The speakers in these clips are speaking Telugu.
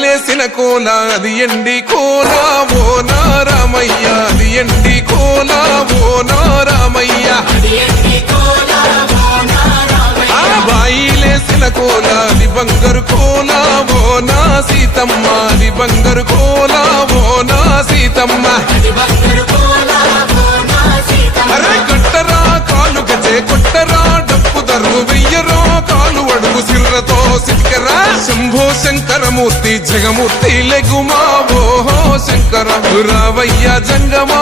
సేవలేసిన కోల అది ఎండి కోల ఓ నారామయ్య అది ఎండి కోల ఓ నారామయ్య ఆ బాయిలేసిన కోల అది బంగారు కోల ఓ నా సీతమ్మ అది బంగారు కోల ఓ నా సీతమ్మ అరే కట్టరా కాలు గజే కొట్టరా డప్పు దర్రు వెయ్యరో కాలు అడుగు సిర్రతో సిక్కరా శంభో శంకరమూర్తి జగమూర్తి లెగుమా ఓహో శంకర రావయ్య జంగమా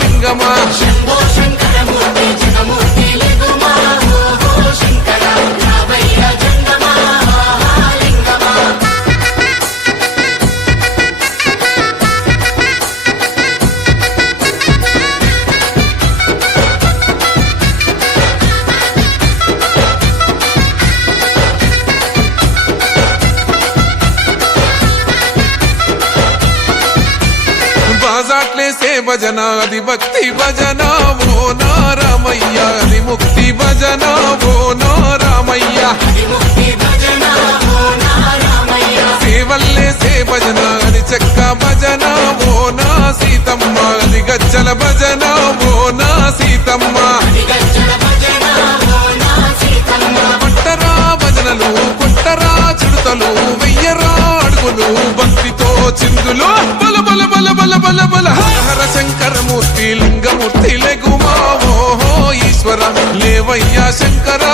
లింగమా శంభో శంకరమూర్తి జగమూర్తి లెగుమా ఓహో శంకర రావయ్య జంగమా లింగమా బాజాట్లేసే భజన అది భక్తి భజన ఓ నారామయ్య అది ముక్తి భజన ఓ నారామయ్య సేవల్లేసే భజన అది చెక్క భజన ఓ నా సీతమ్మ అది గజ్జల భజన ఓ నా సీతమ్మ పట్టరా భజనలు కొట్టరా చిడుతలు వెయ్యరా అడుగులు భక్తితో చిందులు బల బల బల బల బల బల హర శంకరమూర్తి లింగమూర్తి లెగుమా ఓహో ఈశ్వర లేవయ్యా శంకరా